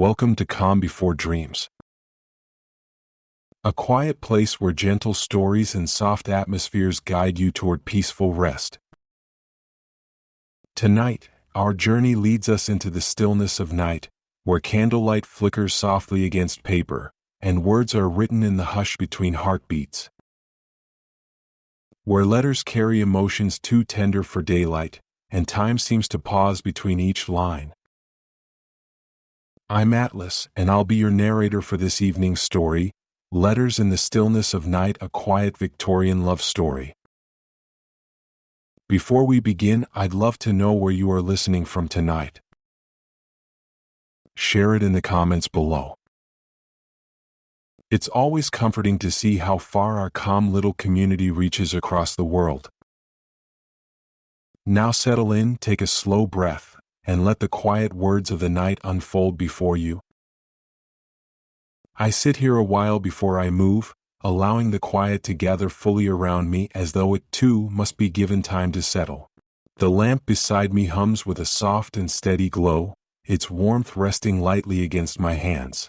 Welcome to Calm Before Dreams, a quiet place where gentle stories and soft atmospheres guide you toward peaceful rest. Tonight, our journey leads us into the stillness of night, where candlelight flickers softly against paper, and words are written in the hush between heartbeats. Where letters carry emotions too tender for daylight, and time seems to pause between each line. I'm Atlas, and I'll be your narrator for this evening's story, Letters in the Stillness of Night, a quiet Victorian love story. Before we begin, I'd love to know where you are listening from tonight. Share it in the comments below. It's always comforting to see how far our calm little community reaches across the world. Now settle in, take a slow breath, and let the quiet words of the night unfold before you. I sit here a while before I move, allowing the quiet to gather fully around me as though it too must be given time to settle. The lamp beside me hums with a soft and steady glow, its warmth resting lightly against my hands.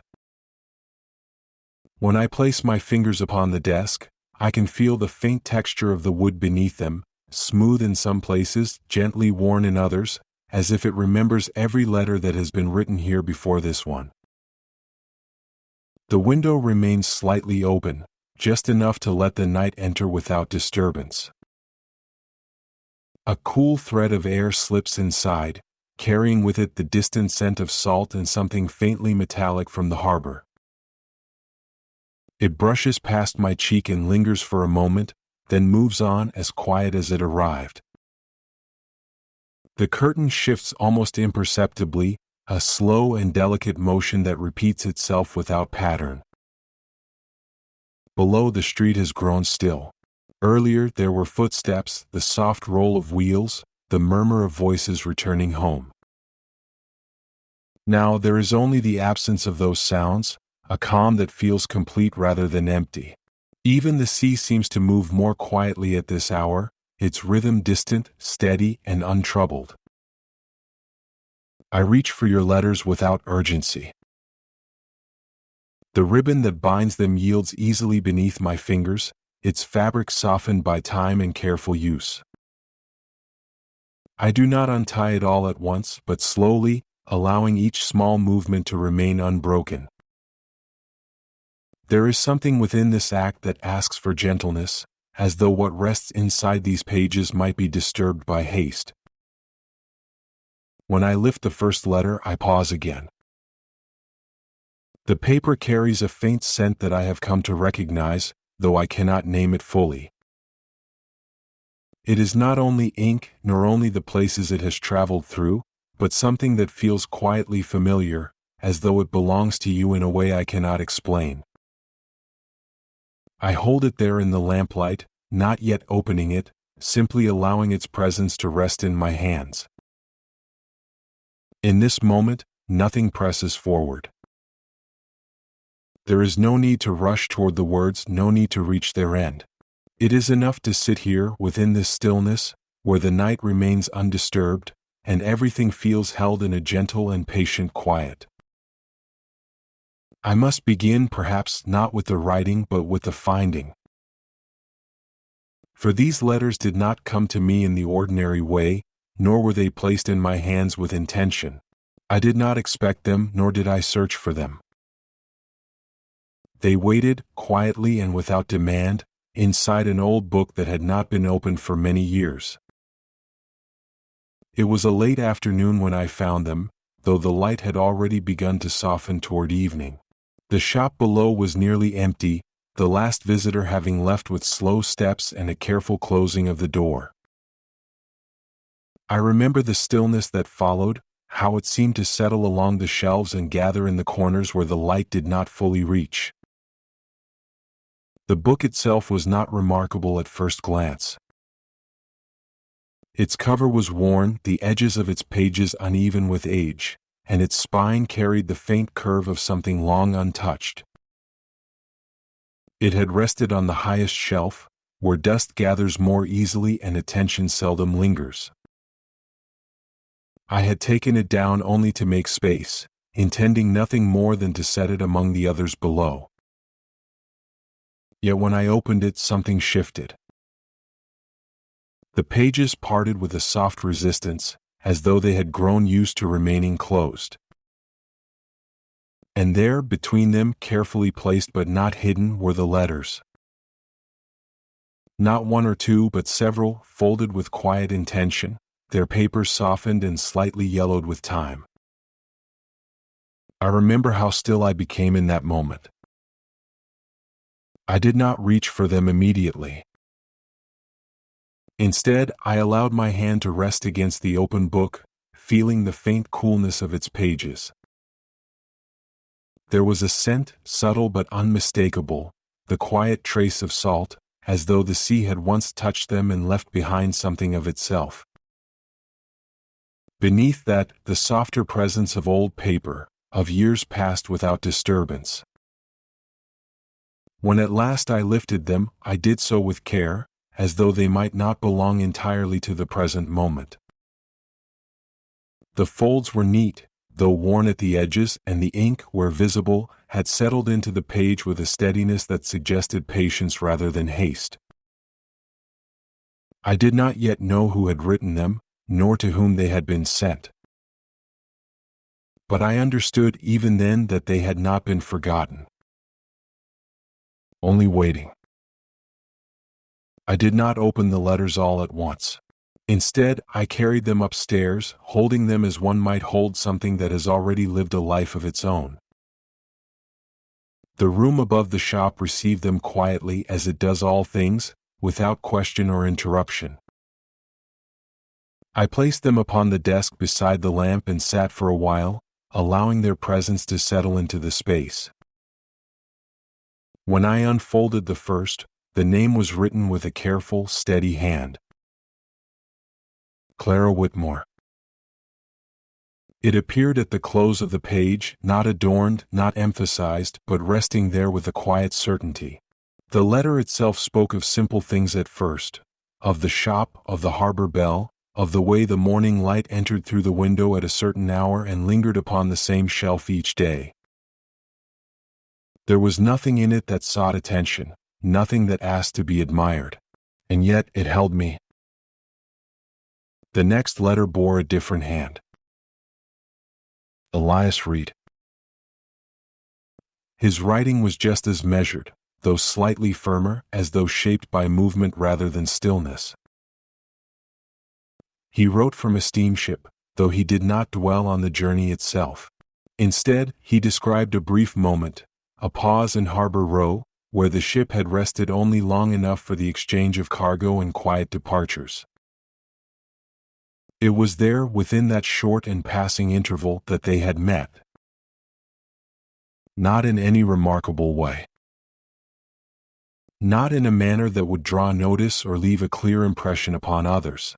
When I place my fingers upon the desk, I can feel the faint texture of the wood beneath them, smooth in some places, gently worn in others, as if it remembers every letter that has been written here before this one. The window remains slightly open, just enough to let the night enter without disturbance. A cool thread of air slips inside, carrying with it the distant scent of salt and something faintly metallic from the harbor. It brushes past my cheek and lingers for a moment, then moves on as quiet as it arrived. The curtain shifts almost imperceptibly, a slow and delicate motion that repeats itself without pattern. Below, the street has grown still. Earlier there were footsteps, the soft roll of wheels, the murmur of voices returning home. Now there is only the absence of those sounds, a calm that feels complete rather than empty. Even the sea seems to move more quietly at this hour, its rhythm distant, steady, and untroubled. I reach for your letters without urgency. The ribbon that binds them yields easily beneath my fingers, its fabric softened by time and careful use. I do not untie it all at once, but slowly, allowing each small movement to remain unbroken. There is something within this act that asks for gentleness, as though what rests inside these pages might be disturbed by haste. When I lift the first letter, I pause again. The paper carries a faint scent that I have come to recognize, though I cannot name it fully. It is not only ink, nor only the places it has traveled through, but something that feels quietly familiar, as though it belongs to you in a way I cannot explain. I hold it there in the lamplight, not yet opening it, simply allowing its presence to rest in my hands. In this moment, nothing presses forward. There is no need to rush toward the words, no need to reach their end. It is enough to sit here within this stillness, where the night remains undisturbed, and everything feels held in a gentle and patient quiet. I must begin perhaps not with the writing but with the finding. For these letters did not come to me in the ordinary way, nor were they placed in my hands with intention. I did not expect them, nor did I search for them. They waited, quietly and without demand, inside an old book that had not been opened for many years. It was a late afternoon when I found them, though the light had already begun to soften toward evening. The shop below was nearly empty, the last visitor having left with slow steps and a careful closing of the door. I remember the stillness that followed, how it seemed to settle along the shelves and gather in the corners where the light did not fully reach. The book itself was not remarkable at first glance. Its cover was worn, the edges of its pages uneven with age, and its spine carried the faint curve of something long untouched. It had rested on the highest shelf, where dust gathers more easily and attention seldom lingers. I had taken it down only to make space, intending nothing more than to set it among the others below. Yet when I opened it, something shifted. The pages parted with a soft resistance, as though they had grown used to remaining closed. And there, between them, carefully placed but not hidden, were the letters. Not one or two, but several, folded with quiet intention, their papers softened and slightly yellowed with time. I remember how still I became in that moment. I did not reach for them immediately. Instead, I allowed my hand to rest against the open book, feeling the faint coolness of its pages. There was a scent, subtle but unmistakable, the quiet trace of salt, as though the sea had once touched them and left behind something of itself. Beneath that, the softer presence of old paper, of years passed without disturbance. When at last I lifted them, I did so with care, as though they might not belong entirely to the present moment. The folds were neat, though worn at the edges, and the ink, where visible, had settled into the page with a steadiness that suggested patience rather than haste. I did not yet know who had written them, nor to whom they had been sent. But I understood even then that they had not been forgotten. Only waiting. I did not open the letters all at once. Instead, I carried them upstairs, holding them as one might hold something that has already lived a life of its own. The room above the shop received them quietly, as it does all things, without question or interruption. I placed them upon the desk beside the lamp and sat for a while, allowing their presence to settle into the space. When I unfolded the first, the name was written with a careful, steady hand. Clara Whitmore. It appeared at the close of the page, not adorned, not emphasized, but resting there with a quiet certainty. The letter itself spoke of simple things at first, of the shop, of the harbor bell, of the way the morning light entered through the window at a certain hour and lingered upon the same shelf each day. There was nothing in it that sought attention, nothing that asked to be admired. And yet it held me. The next letter bore a different hand. Elias Reed. His writing was just as measured, though slightly firmer, as though shaped by movement rather than stillness. He wrote from a steamship, though he did not dwell on the journey itself. Instead, he described a brief moment, a pause in Harbor Row, where the ship had rested only long enough for the exchange of cargo and quiet departures. It was there, within that short and passing interval, that they had met. Not in any remarkable way. Not in a manner that would draw notice or leave a clear impression upon others.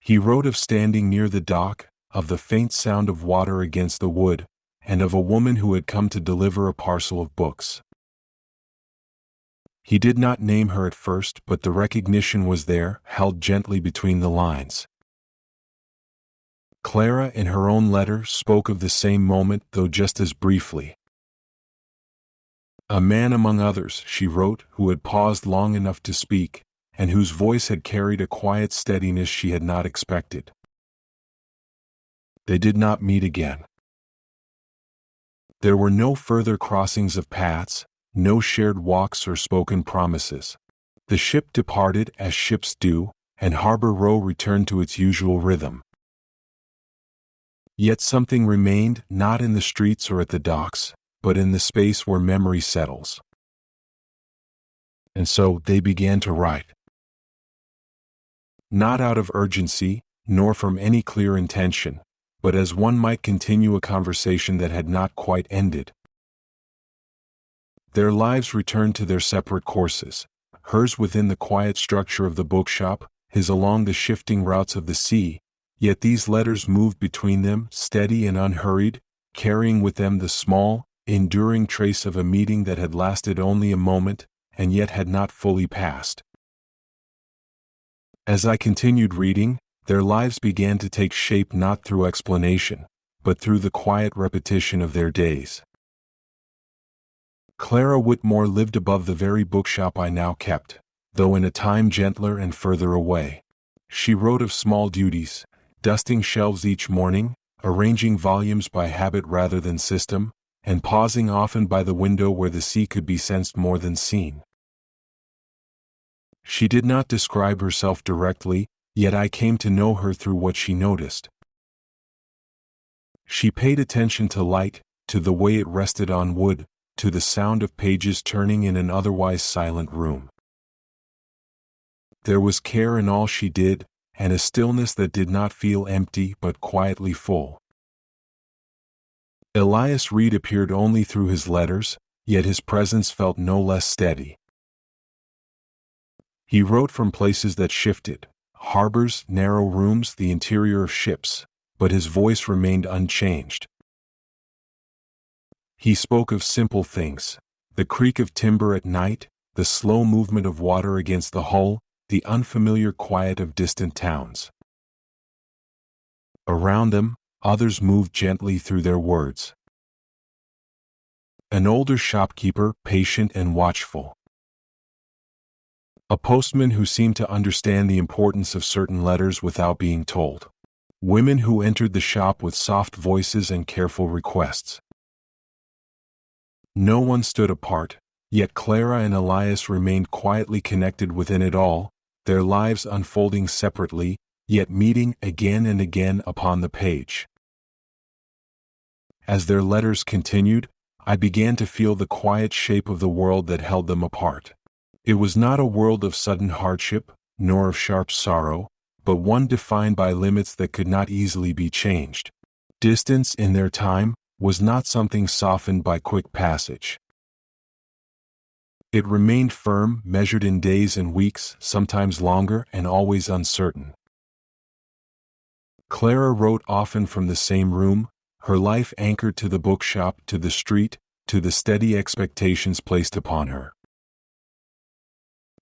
He wrote of standing near the dock, of the faint sound of water against the wood, and of a woman who had come to deliver a parcel of books. He did not name her at first, but the recognition was there, held gently between the lines. Clara, in her own letter, spoke of the same moment, though just as briefly. A man among others, she wrote, who had paused long enough to speak, and whose voice had carried a quiet steadiness she had not expected. They did not meet again. There were no further crossings of paths, no shared walks or spoken promises. The ship departed as ships do, and Harbor Row returned to its usual rhythm. Yet something remained, not in the streets or at the docks, but in the space where memory settles. And so they began to write. Not out of urgency, nor from any clear intention, but as one might continue a conversation that had not quite ended. Their lives returned to their separate courses, hers within the quiet structure of the bookshop, his along the shifting routes of the sea, yet these letters moved between them, steady and unhurried, carrying with them the small, enduring trace of a meeting that had lasted only a moment, and yet had not fully passed. As I continued reading, their lives began to take shape not through explanation, but through the quiet repetition of their days. Clara Whitmore lived above the very bookshop I now kept, though in a time gentler and further away. She wrote of small duties, dusting shelves each morning, arranging volumes by habit rather than system, and pausing often by the window where the sea could be sensed more than seen. She did not describe herself directly, yet I came to know her through what she noticed. She paid attention to light, to the way it rested on wood, to the sound of pages turning in an otherwise silent room. There was care in all she did, and a stillness that did not feel empty but quietly full. Elias Reed appeared only through his letters, yet his presence felt no less steady. He wrote from places that shifted, harbors, narrow rooms, the interior of ships, but his voice remained unchanged. He spoke of simple things, the creak of timber at night, the slow movement of water against the hull, the unfamiliar quiet of distant towns. Around them, others moved gently through their words. An older shopkeeper, patient and watchful. A postman who seemed to understand the importance of certain letters without being told. Women who entered the shop with soft voices and careful requests. No one stood apart, yet Clara and Elias remained quietly connected within it all, their lives unfolding separately, yet meeting again and again upon the page. As their letters continued, I began to feel the quiet shape of the world that held them apart. It was not a world of sudden hardship, nor of sharp sorrow, but one defined by limits that could not easily be changed. Distance in their time was not something softened by quick passage. It remained firm, measured in days and weeks, sometimes longer and always uncertain. Clara wrote often from the same room, her life anchored to the bookshop, to the street, to the steady expectations placed upon her.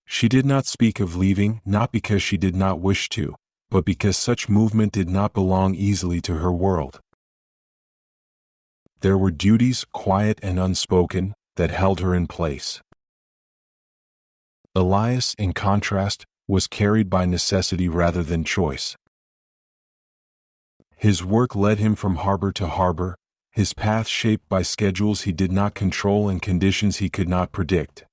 She did not speak of leaving, not because she did not wish to, but because such movement did not belong easily to her world. There were duties, quiet and unspoken, that held her in place. Elias, in contrast, was carried by necessity rather than choice. His work led him from harbor to harbor, his path shaped by schedules he did not control and conditions he could not predict.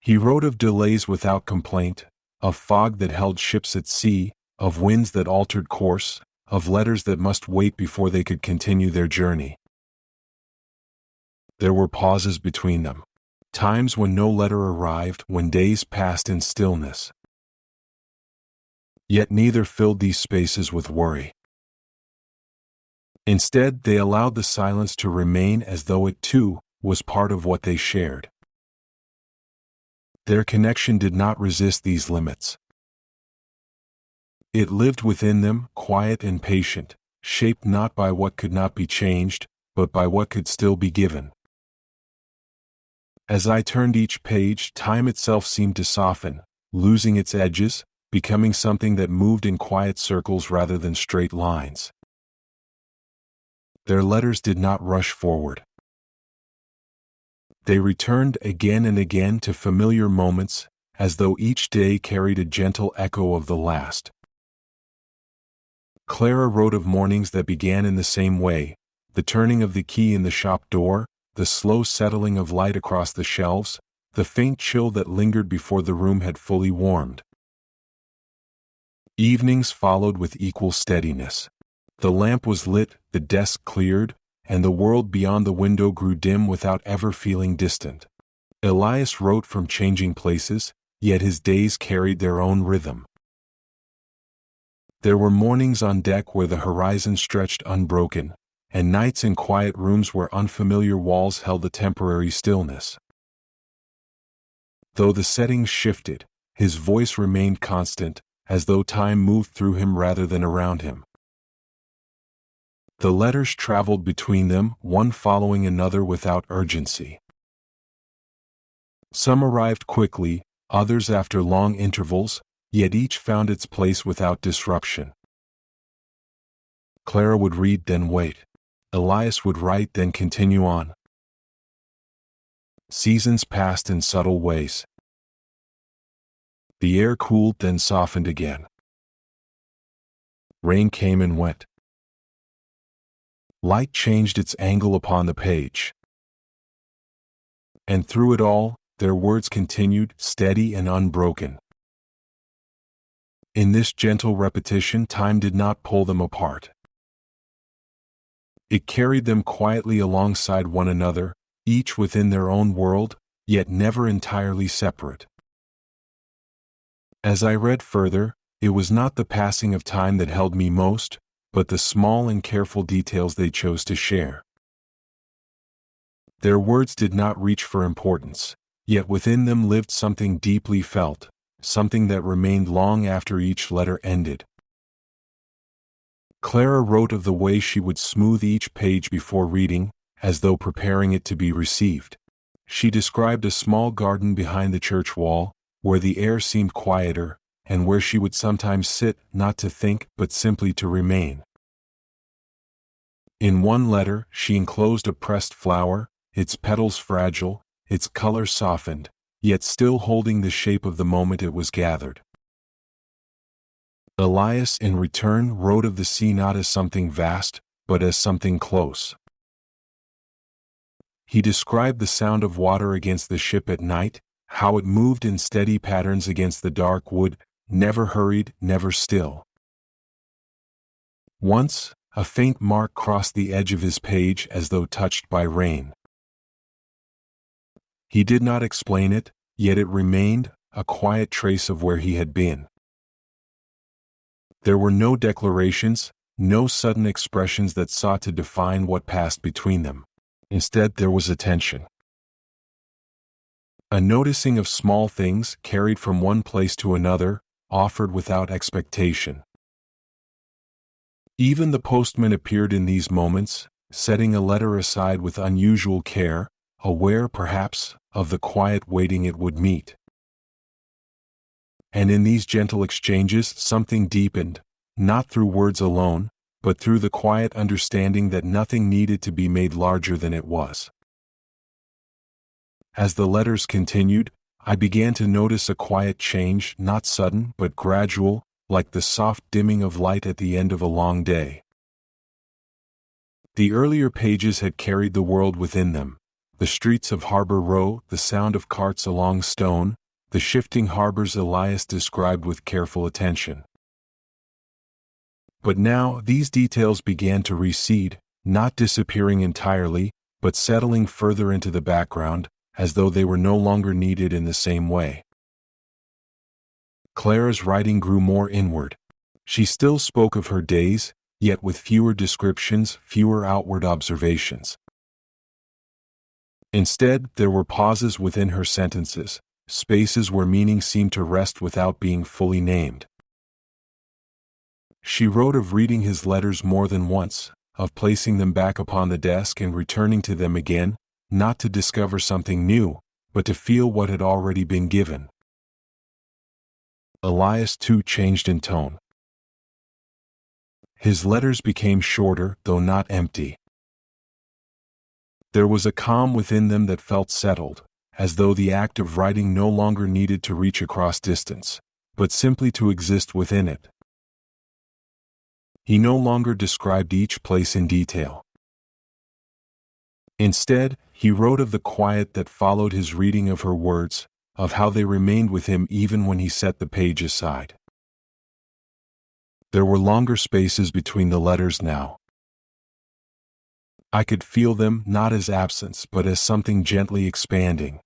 He wrote of delays without complaint, of fog that held ships at sea, of winds that altered course, of letters that must wait before they could continue their journey. There were pauses between them, times when no letter arrived, when days passed in stillness. Yet neither filled these spaces with worry. Instead, they allowed the silence to remain as though it, too, was part of what they shared. Their connection did not resist these limits. It lived within them, quiet and patient, shaped not by what could not be changed, but by what could still be given. As I turned each page, time itself seemed to soften, losing its edges, becoming something that moved in quiet circles rather than straight lines. Their letters did not rush forward. They returned again and again to familiar moments, as though each day carried a gentle echo of the last. Clara wrote of mornings that began in the same way, the turning of the key in the shop door, the slow settling of light across the shelves, the faint chill that lingered before the room had fully warmed. Evenings followed with equal steadiness. The lamp was lit, the desk cleared, and the world beyond the window grew dim without ever feeling distant. Elias wrote from changing places, yet his days carried their own rhythm. There were mornings on deck where the horizon stretched unbroken, and nights in quiet rooms where unfamiliar walls held a temporary stillness. Though the settings shifted, his voice remained constant, as though time moved through him rather than around him. The letters traveled between them, one following another without urgency. Some arrived quickly, others after long intervals, yet each found its place without disruption. Clara would read, then wait. Elias would write, then continue on. Seasons passed in subtle ways. The air cooled, then softened again. Rain came and went. Light changed its angle upon the page. And through it all, their words continued, steady and unbroken. In this gentle repetition, time did not pull them apart. It carried them quietly alongside one another, each within their own world, yet never entirely separate. As I read further, it was not the passing of time that held me most, but the small and careful details they chose to share. Their words did not reach for importance, yet within them lived something deeply felt, something that remained long after each letter ended. Clara wrote of the way she would smooth each page before reading, as though preparing it to be received. She described a small garden behind the church wall, where the air seemed quieter, and where she would sometimes sit, not to think, but simply to remain. In one letter, she enclosed a pressed flower, its petals fragile, its color softened, yet still holding the shape of the moment it was gathered. Elias, in return, wrote of the sea not as something vast, but as something close. He described the sound of water against the ship at night, how it moved in steady patterns against the dark wood, never hurried, never still. Once, a faint mark crossed the edge of his page as though touched by rain. He did not explain it, yet it remained, a quiet trace of where he had been. There were no declarations, no sudden expressions that sought to define what passed between them. Instead, there was attention. A noticing of small things carried from one place to another, offered without expectation. Even the postman appeared in these moments, setting a letter aside with unusual care, aware, perhaps, of the quiet waiting it would meet. And in these gentle exchanges something deepened, not through words alone, but through the quiet understanding that nothing needed to be made larger than it was. As the letters continued, I began to notice a quiet change, not sudden, but gradual, like the soft dimming of light at the end of a long day. The earlier pages had carried the world within them, the streets of Harbor Row, the sound of carts along Stone, the shifting harbors Elias described with careful attention. But now these details began to recede, not disappearing entirely, but settling further into the background, as though they were no longer needed in the same way. Clara's writing grew more inward. She still spoke of her days, yet with fewer descriptions, fewer outward observations. Instead, there were pauses within her sentences, spaces where meaning seemed to rest without being fully named. She wrote of reading his letters more than once, of placing them back upon the desk and returning to them again, not to discover something new, but to feel what had already been given. Elias too changed in tone. His letters became shorter, though not empty. There was a calm within them that felt settled, as though the act of writing no longer needed to reach across distance, but simply to exist within it. He no longer described each place in detail. Instead, he wrote of the quiet that followed his reading of her words, of how they remained with him even when he set the page aside. There were longer spaces between the letters now. I could feel them not as absence but as something gently expanding.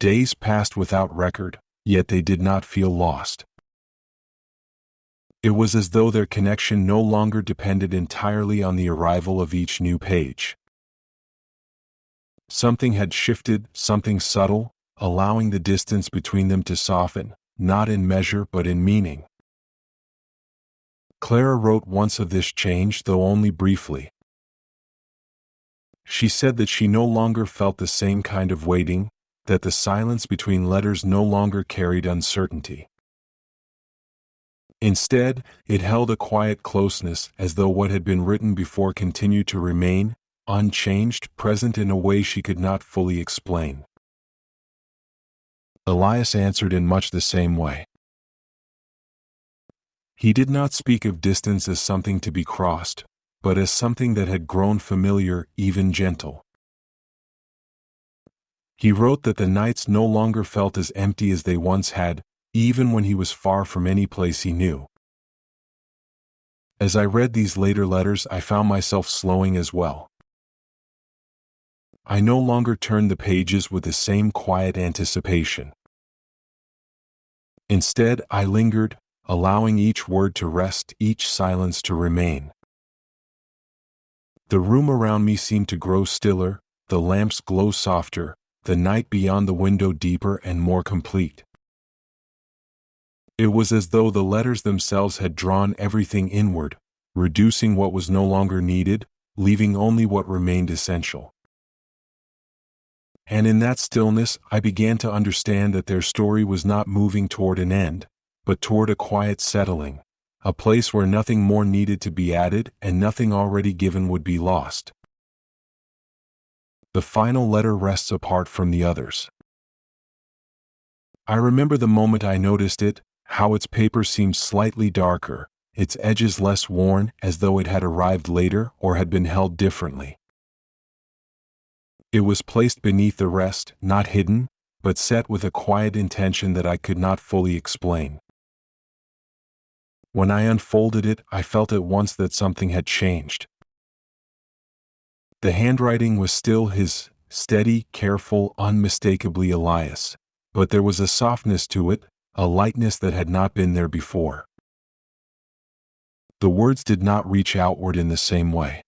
Days passed without record, yet they did not feel lost. It was as though their connection no longer depended entirely on the arrival of each new page. Something had shifted, something subtle, allowing the distance between them to soften, not in measure but in meaning. Clara wrote once of this change, though only briefly. She said that she no longer felt the same kind of waiting, that the silence between letters no longer carried uncertainty. Instead, it held a quiet closeness, as though what had been written before continued to remain, unchanged, present in a way she could not fully explain. Elias answered in much the same way. He did not speak of distance as something to be crossed, but as something that had grown familiar, even gentle. He wrote that the nights no longer felt as empty as they once had, even when he was far from any place he knew. As I read these later letters, I found myself slowing as well. I no longer turned the pages with the same quiet anticipation. Instead, I lingered, allowing each word to rest, each silence to remain. The room around me seemed to grow stiller, the lamps glow softer, the night beyond the window deeper and more complete. It was as though the letters themselves had drawn everything inward, reducing what was no longer needed, leaving only what remained essential. And in that stillness, I began to understand that their story was not moving toward an end, but toward a quiet settling, a place where nothing more needed to be added and nothing already given would be lost. The final letter rests apart from the others. I remember the moment I noticed it, how its paper seemed slightly darker, its edges less worn, as though it had arrived later or had been held differently. It was placed beneath the rest, not hidden, but set with a quiet intention that I could not fully explain. When I unfolded it, I felt at once that something had changed. The handwriting was still his, steady, careful, unmistakably Elias, but there was a softness to it, a lightness that had not been there before. The words did not reach outward in the same way.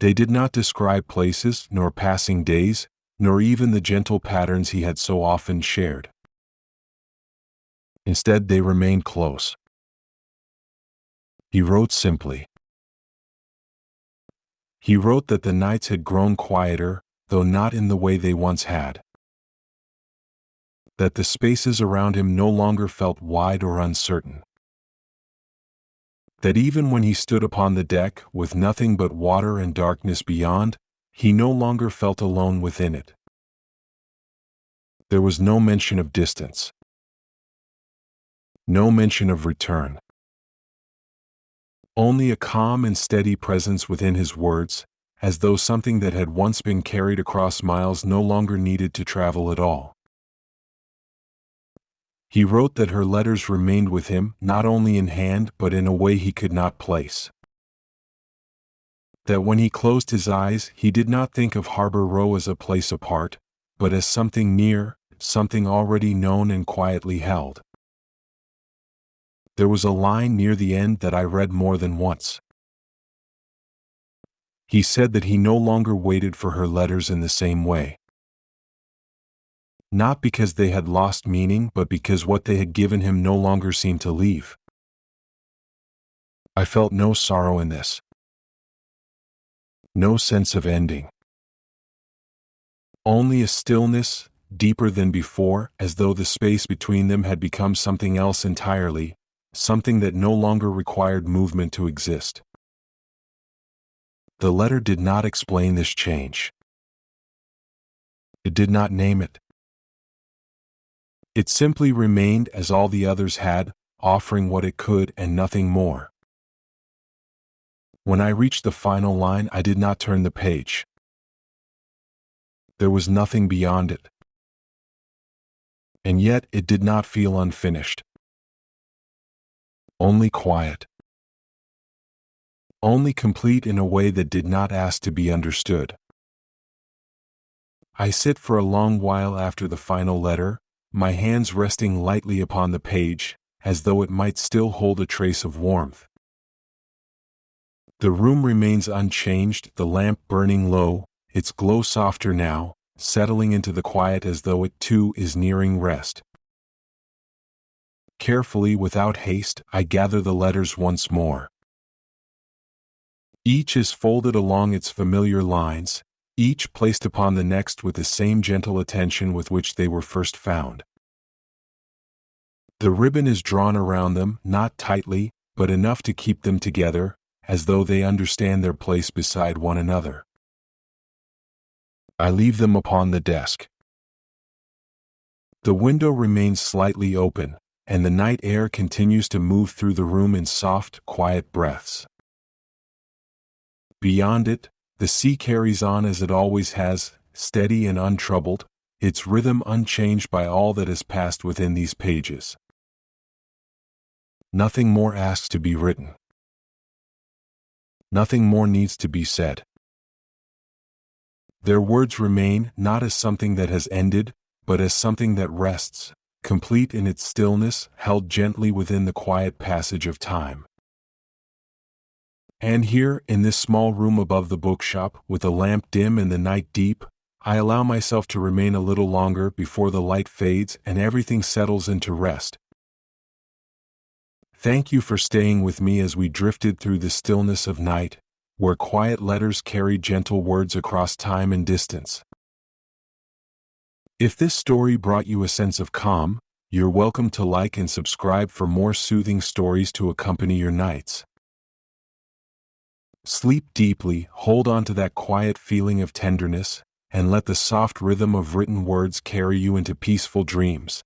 They did not describe places, nor passing days, nor even the gentle patterns he had so often shared. Instead, they remained close. He wrote simply. He wrote that the nights had grown quieter, though not in the way they once had. That the spaces around him no longer felt wide or uncertain. That even when he stood upon the deck, with nothing but water and darkness beyond, he no longer felt alone within it. There was no mention of distance. No mention of return. Only a calm and steady presence within his words, as though something that had once been carried across miles no longer needed to travel at all. He wrote that her letters remained with him, not only in hand but in a way he could not place. That when he closed his eyes, he did not think of Harbor Row as a place apart, but as something near, something already known and quietly held. There was a line near the end that I read more than once. He said that he no longer waited for her letters in the same way. Not because they had lost meaning, but because what they had given him no longer seemed to leave. I felt no sorrow in this. No sense of ending. Only a stillness, deeper than before, as though the space between them had become something else entirely, something that no longer required movement to exist. The letter did not explain this change. It did not name it. It simply remained as all the others had, offering what it could and nothing more. When I reached the final line, I did not turn the page. There was nothing beyond it. And yet it did not feel unfinished. Only quiet. Only complete in a way that did not ask to be understood. I sit for a long while after the final letter, my hands resting lightly upon the page, as though it might still hold a trace of warmth. The room remains unchanged, the lamp burning low, its glow softer now, settling into the quiet as though it too is nearing rest. Carefully, without haste, I gather the letters once more. Each is folded along its familiar lines, each placed upon the next with the same gentle attention with which they were first found. The ribbon is drawn around them, not tightly, but enough to keep them together, as though they understand their place beside one another. I leave them upon the desk. The window remains slightly open, and the night air continues to move through the room in soft, quiet breaths. Beyond it, the sea carries on as it always has, steady and untroubled, its rhythm unchanged by all that has passed within these pages. Nothing more asks to be written. Nothing more needs to be said. Their words remain not as something that has ended, but as something that rests, complete in its stillness, held gently within the quiet passage of time. And here, in this small room above the bookshop, with the lamp dim and the night deep, I allow myself to remain a little longer before the light fades and everything settles into rest. Thank you for staying with me as we drifted through the stillness of night, where quiet letters carry gentle words across time and distance. If this story brought you a sense of calm, you're welcome to like and subscribe for more soothing stories to accompany your nights. Sleep deeply, hold on to that quiet feeling of tenderness, and let the soft rhythm of written words carry you into peaceful dreams.